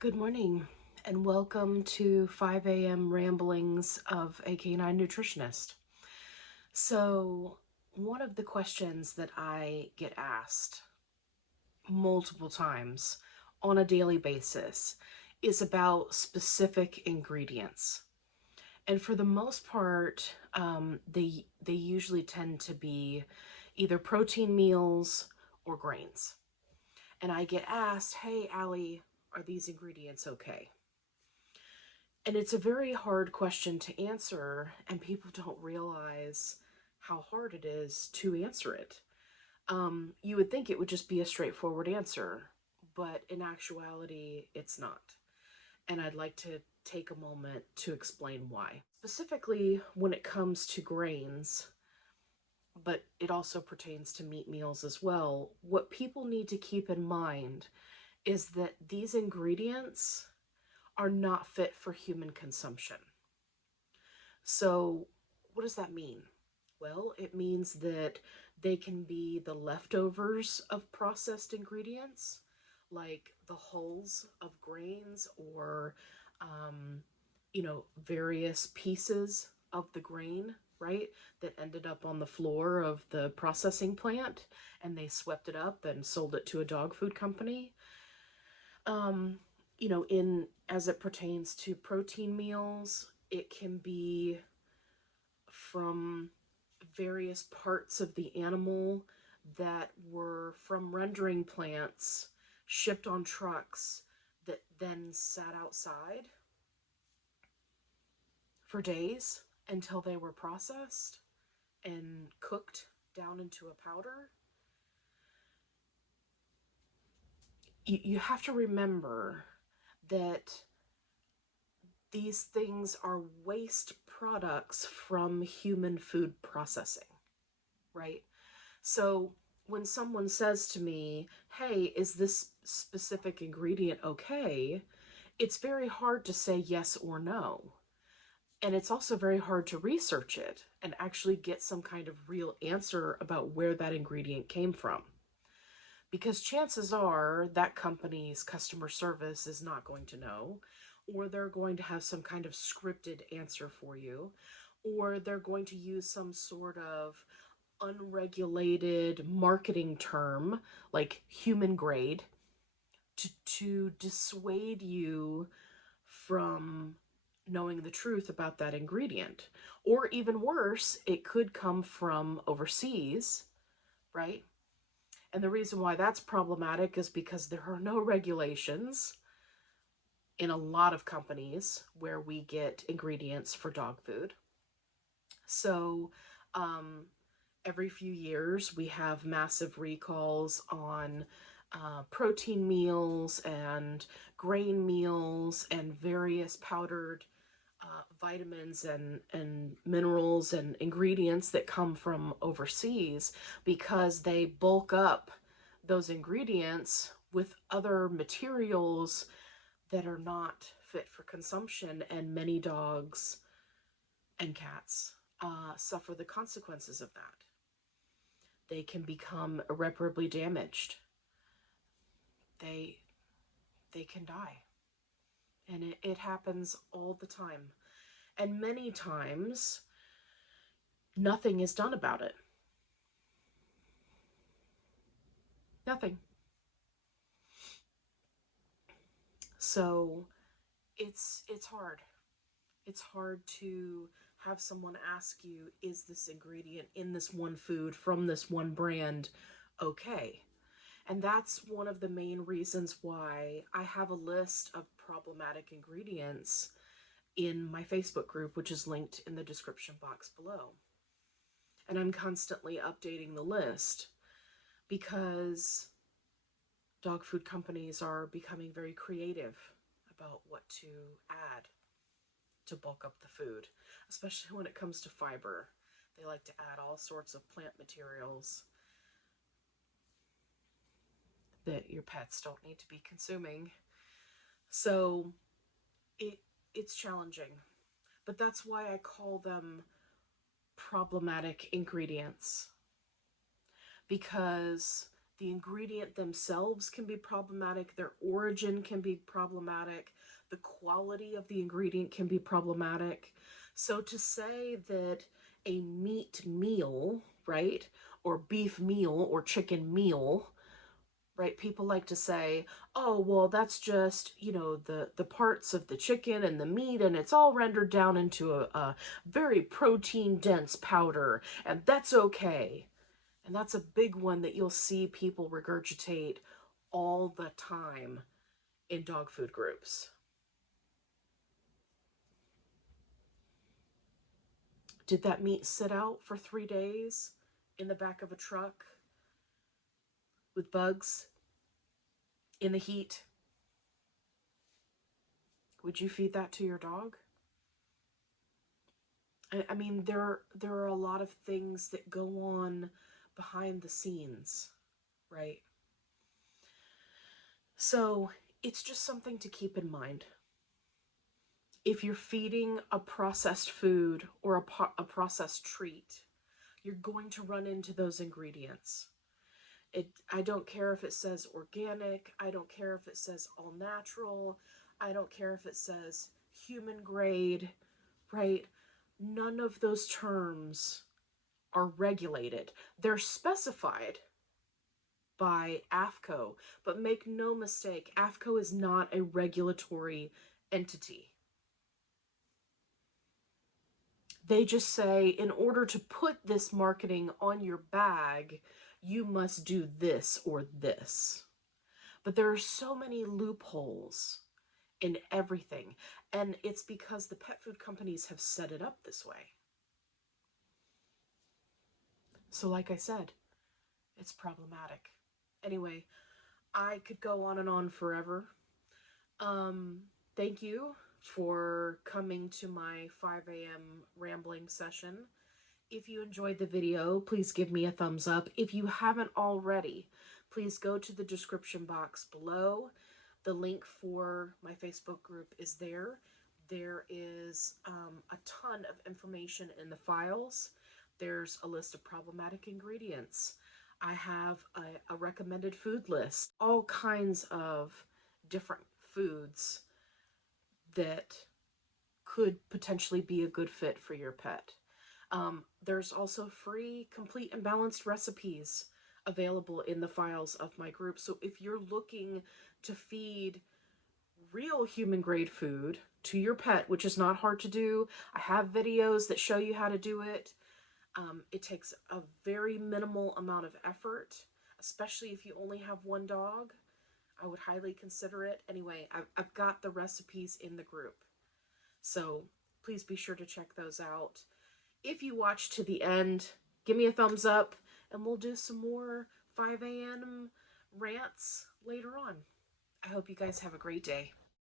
Good morning and welcome to 5 a.m. ramblings of a canine nutritionist. So, one of the questions that I get asked multiple times on a daily basis is about specific ingredients. And for the most part, they usually tend to be either protein meals or grains. And I get asked, "Hey, Allie, are these ingredients okay?" And it's a very hard question to answer, and people don't realize how hard it is to answer it. You would think it would just be a straightforward answer, but in actuality, it's not. And I'd like to take a moment to explain why. Specifically, when it comes to grains, but it also pertains to meat meals as well, what people need to keep in mind is that these ingredients are not fit for human consumption. So, what does that mean? Well, it means that they can be the leftovers of processed ingredients, like the hulls of grains or, um, various pieces of the grain, right, that ended up on the floor of the processing plant and they swept it up and sold it to a dog food company. In as it pertains to protein meals, it can be from various parts of the animal that were from rendering plants shipped on trucks that then sat outside for days until they were processed and cooked down into a powder. You have to remember that these things are waste products from human food processing, right? So when someone says to me, "Hey, is this specific ingredient okay?" It's very hard to say yes or no. And it's also very hard to research it and actually get some kind of real answer about where that ingredient came from. Because chances are that company's customer service is not going to know, or they're going to have some kind of scripted answer for you, or they're going to use some sort of unregulated marketing term like human grade to dissuade you from knowing the truth about that ingredient. Or even worse, it could come from overseas, right? And the reason why that's problematic is because there are no regulations in a lot of companies where we get ingredients for dog food. So, um, every few years we have massive recalls on protein meals and grain meals and various powdered vitamins and minerals and ingredients that come from overseas because they bulk up those ingredients with other materials that are not fit for consumption, and many dogs and cats suffer the consequences of that. They can become irreparably damaged. They they can die. And it happens all the time. And many times nothing is done about it. Nothing. So it's hard. It's hard to have someone ask you, is this ingredient in this one food from this one brand okay? And that's one of the main reasons why I have a list of problematic ingredients in my Facebook group, which is linked in the description box below. And I'm constantly updating the list because dog food companies are becoming very creative about what to add to bulk up the food, especially when it comes to fiber. They like to add all sorts of plant materials that your pets don't need to be consuming. So it it's challenging. But that's why I call them problematic ingredients, because The ingredient themselves can be problematic. Their origin can be problematic. The quality of the ingredient can be problematic. So to say that a meat meal, right, or beef meal or chicken meal, right, people like to say, oh, well, that's just, you know, the parts of the chicken and the meat, and it's all rendered down into a very protein dense powder, and that's okay. And that's a big one that you'll see people regurgitate all the time in dog food groups. Did that meat sit out for 3 days in the back of a truck with bugs in the heat? Would you feed that to your dog? I mean, there are a lot of things that go on behind the scenes, right? So it's just something to keep in mind. If you're feeding a processed food or a processed treat, you're going to run into those ingredients. I don't care if it says organic, I don't care if it says all natural, I don't care if it says human grade, right? None of those terms are regulated. They're specified by AFCO, but make no mistake, AFCO is not a regulatory entity. They just say, in order to put this marketing on your bag, you must do this or this. But there are so many loopholes in everything, and it's because the pet food companies have set it up this way. So like I said, it's problematic. Anyway, I could go on and on forever. Thank you for coming to my 5 a.m. rambling session. If you enjoyed the video, please give me a thumbs up. If you haven't already, please go to the description box below. The link for my Facebook group is there. There is a ton of information in the files. There's a list of problematic ingredients. I have a recommended food list, all kinds of different foods that could potentially be a good fit for your pet. There's also free, complete, and balanced recipes available in the files of my group. So if you're looking to feed real human grade food to your pet, which is not hard to do, I have videos that show you how to do it. It takes a very minimal amount of effort, especially if you only have one dog. I would highly consider it. Anyway, I've got the recipes in the group. So please be sure to check those out. If you watch to the end, give me a thumbs up, and we'll do some more 5 a.m. rants later on. I hope you guys have a great day.